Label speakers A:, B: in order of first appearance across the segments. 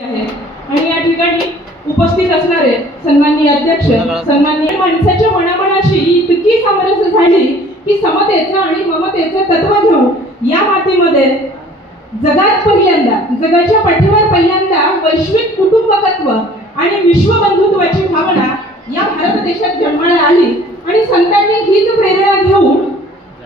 A: आणि या ठिकाणी उपस्थित असणारे सन्माननीय अध्यक्ष सन्माननीय माणसाच्या मनामनाशी इतकी सामरस्य झाली की समतेचं आणि ममतेचं तत्व घेऊन या मातीमध्ये जगात पहिल्यांदा जगाच्या पाठीवर पहिल्यांदा वैश्विक कुटुंबकत्व आणि विश्वबंधुत्वाची भावना या भारत देशात जन्माला आली. आणि संतांनी हीच प्रेरणा घेऊन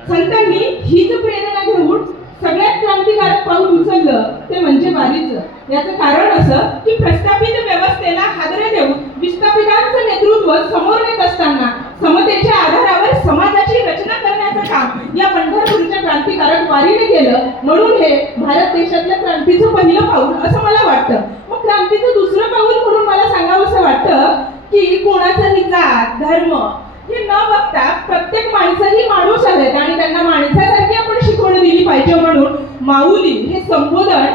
A: संतांनी हीच प्रेरणा घेऊन सगळ्यात क्रांतिकारक पाऊल उचललं ते म्हणजे वारीचं याचं कारण असं की प्रस्थापित व्यवस्थेला हादरे देऊन विस्थापितांचं नेतृत्व समोर नेत असताना समतेच्या आधारावर समाजाची रचना करण्याचं काम या पंढरपूरच्या क्रांतिकारक वारीने केलं म्हणून हे भारत देशातल्या क्रांतीचं पहिलं पाऊल असं मला वाटतं. मग क्रांतीचं दुसरं पाऊल म्हणून मला सांगावंसं वाटतं की कोणाचाही जात धर्म हे न बघता प्रत्येक माणसं ही माणूस आहेत आणि त्यांना माणसासारखी आपण शिकवण दिली पाहिजे म्हणून माऊली हे संबोधन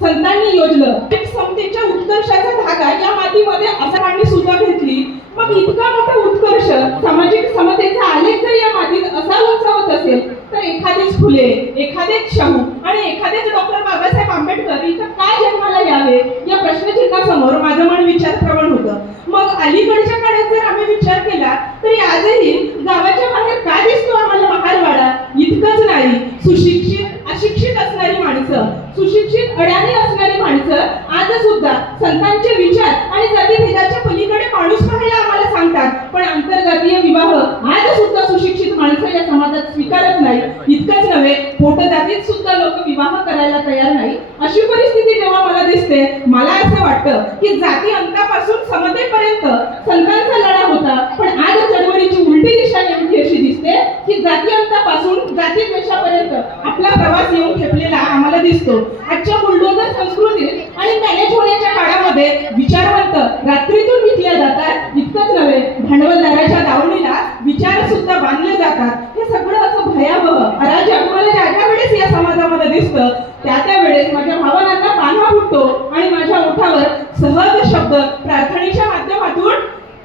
A: संतांनी योजलं. समतेच्या उत्कर्षाचा धागा या मातीमध्ये असणांनी सुद्धा घेतली. मग इतका मोठा उत्कर्ष सामाजिक समतेचा आलेख जर या मातीत असा उंचावत असेल तर एखादेच फुले एखादेच शाहू आणि एखादेच डॉक्टर बाबासाहेब आंबेडकर इथं काय जन्माला यावे? या प्रश्नचिन्हासमोर माझं मन विचारप्रवण होतं. मग अलीकडच्या काळात जर आम्ही विचार केला तरी आजही गावाच्या बाहेर काय दिसतो आम्हाला महारवाडा? इतकंच नाही. सुशिक्षित अशिक्षित असणारी माणसं सुशिक्षित अडाणी असणारी माणसं आज सुद्धा संतांचे विचार आणि जाती पलीकडे माणूस पाहायला आम्हाला सांगतात पण आंतरजातीय विवाह आज सुद्धा सुशिक्षित माणसं या समाजात स्वीकारत नाही इतकंच नव्हे पोटजातीत सुद्धा लोक विवाह करायला तयार नाही. अशी परिस्थिती जेव्हा मला दिसते मला असं वाटतं की जाती अंतापासून समतेपर्यंत संतांचा लढा होता. पण आज चळवळीची उलटी दिशा नेमकी अशी दिसते की जाती अंतापासून जाती द्वेषापर्यंत आपला प्रवास येऊन ठेपलेला आम्हाला दिसतो. आजच्या बुलडोजर संस्कृतीत आणि मॅनेज होण्याच्या काळामध्ये विचारवंत रात्रीतून विकल्या जातात इतकंच नव्हे भांडवलदाराच्या दावणीला विचार सुद्धा बांधले जातात हे सगळं असं भयावह अराजक मला ज्या ज्या वेळेस या समाजामध्ये दिसतं त्या त्या वेळेस माझ्या भावनांना पान्हा फुटतो आणि माझ्या ओठावर सहज शब्द प्रार्थनेच्या माध्यमातून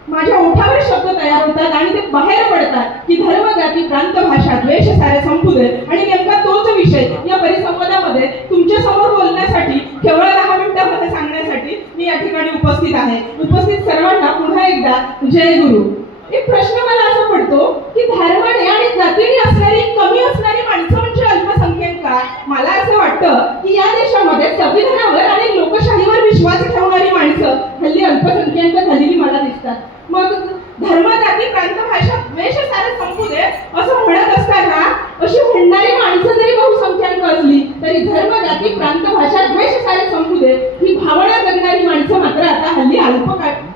A: माझ्या ओठावर शब्द तयार होतात आणि ते बाहेर पडतात. की धर्म जाती प्रांत भाषा द्वेष सारे संपू दे आणि नेमका तोच विषय या परिसंवादामध्ये तुमच्यासमोर बोलण्यासाठी केवळ दहा मिनिटांमध्ये सांगण्यासाठी मी या ठिकाणी उपस्थित आहे. उपस्थित सर्वांना पुन्हा एकदा जय गुरु. एक प्रश्न मला असा पडतो की धर्माने आणि जातीने असणारी कमी असणारी माणसं म्हणजे अल्पसंख्याक का? मला असं वाटतं की या देशामध्ये संविधानावर आणि लोकशाहीवर विश्वास ठेवणारी माणसं हल्ली अल्पसंख्याक झालेली मला दिसतात मग धर्म जाती प्रांत भाषा द्वेष सारं संपू दे असं म्हणत असताना अशी म्हणणारी माणसं जरी बहुसंख्याक असली तरी धर्म जाती प्रांत भाषा द्वेष सारे संपू दे ही भावना जगणारी माणसं मात्र आता हल्ली अल्प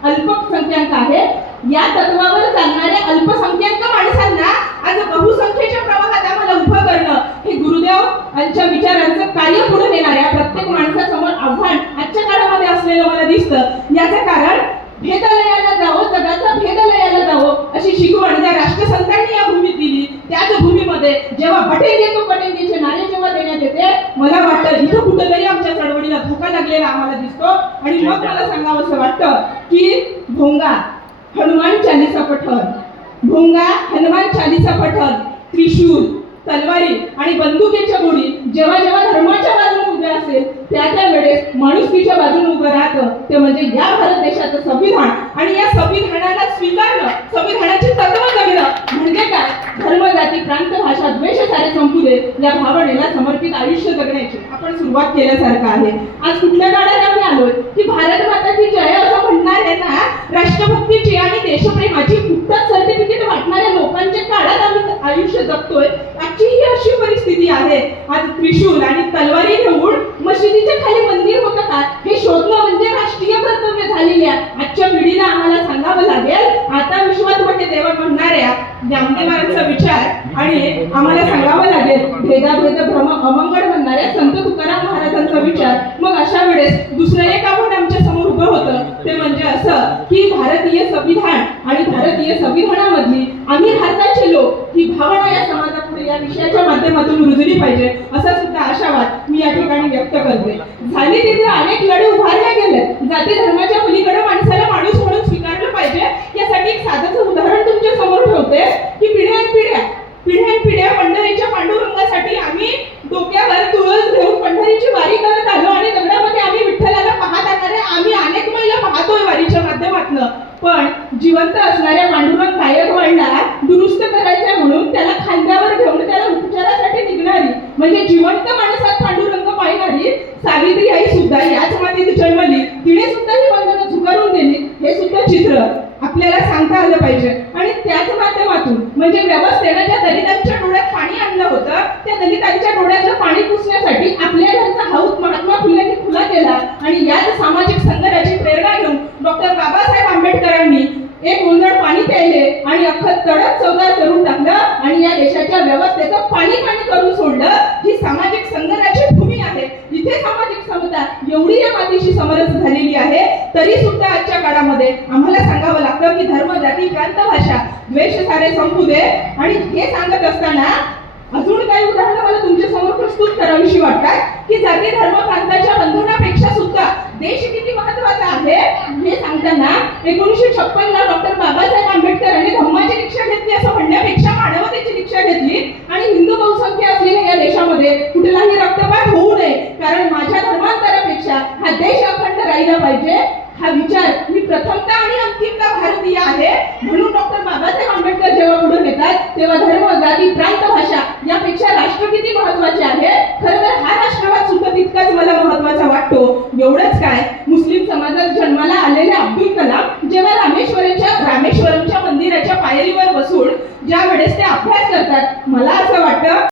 A: अल्पसंख्याक आहे या तत्वावर चालणाऱ्या अल्पसंख्याक माणसांना आज बहुसंख्येच्या प्रवाहात आम्हाला उभं करणं हे गुरुदेव यांच्या विचारांचं कार्य पुढे नेणाऱ्या प्रत्येक माणसासमोर आव्हान आजच्या काळामध्ये असलेलं मला दिसतं याचं कारण भेदालयाला जावं जगाचा भेदालयाला जावं अशी शिकवण ज्या राष्ट्रसंतांनी या भूमीत दिली. त्याच भूमीमध्ये जेव्हा पटेल तो पटेंगेचे नारे जेव्हा देण्यात येते मला वाटतं इथं कुठेतरी आमच्या चळवळीला धोका लागलेला आम्हाला दिसतो. आणि मग मला सांगावंसं वाटतं की भोंगा हनुमान चालीसा पठण. भोंगा हनुमान चालीसा पठण त्रिशूल. तलवारी आणि बंदुकीच्या गोडी जेव्हा जेव्हा धर्माच्या बाजूने उभ्या असेल त्या त्या वेळेस माणुसकीच्या बाजूने उभं राहतं. ते म्हणजे या भारत देशाचं संविधान. आणि या संविधानाला स्वीकारणं संविधानाची तत्व जगणं म्हणजे काय? धर्म जाती प्रांत भाषा द्वेष सारे संपू दे या भावनेला समर्पित आयुष्य जगण्याची. आपण सुरुवात केल्यासारखं आहे. आज कुठल्या काळात आम्ही आलोय? की भारत माता की जय असं ना राष्ट्रभक्तीची आणि देशप्रेमाची फुकटात सर्टिफिकेट वाटणाऱ्या लोकांच्या काळात आम्ही आयुष्य जगतोय आजची ही अशी परिस्थिती आहे. आज त्रिशूल आणि तलवारी घेऊन मशिदीच्या खाली मंदिर होतं का? हे शोधणं म्हणजे राष्ट्रीय कर्तव्य झालेले आहे. आजच्या पिढीला आम्हाला सांगावं लागेल आता विश्वास म्हणजे देवा म्हणणाऱ्या ज्ञानदेवांचा विचार आणि आम्हाला सांगावं लागेल भेदाभेद भ्रम अमंगळ म्हणणाऱ्या संत तुकाराम महाराजांचा विचार. मग अशा वेळेस दुसरं एक आपण आमच्यासमोर उभं होतं. ते म्हणजे असं की भारतीय संविधान आणि भारतीय संविधानामधली आम्ही भारताचे लोक ही भावना या समाजापुढे या विषयाच्या माध्यमातून रुजली पाहिजे असा सुद्धा आशावाद मी या ठिकाणी व्यक्त करते. झाली तिथे अनेक लढे उभारले गेले. जाती धर्माच्या पलीकडे माणसाला माणूस म्हणून स्वीकारलं पाहिजे यासाठी एक साधंच उदाहरण तुमच्यासमोर ठेवते की पिढ्या पिढ्या पिढ्या पिढ्या पंढरीच्या पांडुरंगासाठी आम्ही डोक्यावर तुळस घेऊन पंढरीची वारी करत आलो आणि दगडामध्ये आम्ही विठ्ठलाला पाहत आणणाऱ्या घातलं पण जिवंत असणाऱ्या पांडुरंग गायकवाडला दुरुस्त करायचंय म्हणून त्याला खांद्यावर घेऊन त्याला उपचारासाठी निघणारी. म्हणजे जिवंत माणसात पांडुरंग पाहणारी सावित्री आई सुद्धा याच मातीत जन्मली. तिने सुद्धा ही बंधनं झुगारून दिली हे सुद्धा चित्र आपल्याला सांगता आलं पाहिजे. आणि त्याच माध्यमातून म्हणजे व्यवस्थेनं ज्या दलितांच्या डोळ्यात पाणी आणलं होतं त्या दलितांच्या डोळ्यातलं पाणी पुसण्यासाठी आपल्या घरचा हाऊस महात्मा फुल्यांनी खुला केला. आणि याच सामाजिक संघर्षाची प्रेरणा घेऊन डॉक्टर बाबासाहेब आंबेडकरांनी एक उंजळ पाणी प्यायले आणि अख्खं तडक चौदार करून टाकलं आणि या देशाच्या व्यवस्थेचं पाणी पाणी करून सोडलं ही सामाजिक संघर्षाची भूमी आहे इथे सामाजिक समता एवढी या मातीशी समरस झालेली आहे तरी सुद्धा आजच्या काळामध्ये आम्हाला सांगावं लागतं की धर्म जाती प्रांत भाषा द्वेष सारे संपू दे आणि हे सांगत असताना अजून काही उदाहरणं मला तुमच्यासमोर प्रस्तुत करावीशी वाटतात की जाती धर्म प्रांताच्या बंधनापेक्षा सुद्धा देश किती महत्त्वाचा आहे हे सांगताना एकोणीसशे छप्पनला डॉक्टर बाबासाहेब आंबेडकरांनी धम्माची दीक्षा घेतली असं म्हणण्यापेक्षा मानवतेची दीक्षा घेतली. आणि हिंदू बहुसंख्य असलेल्या या देशामध्ये कुठलाही रक्तपात होऊ नये कारण माझ्या धर्मांतरापेक्षा हा देश अखंड पाहिजे. हा विचार मी प्रथमता आणि अंतिमता भारतीय आहे. म्हणून डॉक्टर बाबासाहेब आंबेडकर जेव्हा पुढे येतात तेव्हा धर्म जाती प्रांत भाषा यापेक्षा राष्ट्र किती महत्त्वाचे आहे? खरं तर हा राष्ट्रवाद सुद्धा तितकाच मला महत्त्वाचा वाटतो. एवढंच काय? मुस्लिम समाजात जन्माला आलेले अब्दुल कलाम जेव्हा रामेश्वरच्या रामेश्वरमच्या मंदिराच्या पायरीवर बसून ज्या वेळेस ते अभ्यास करतात मला असं वाटतं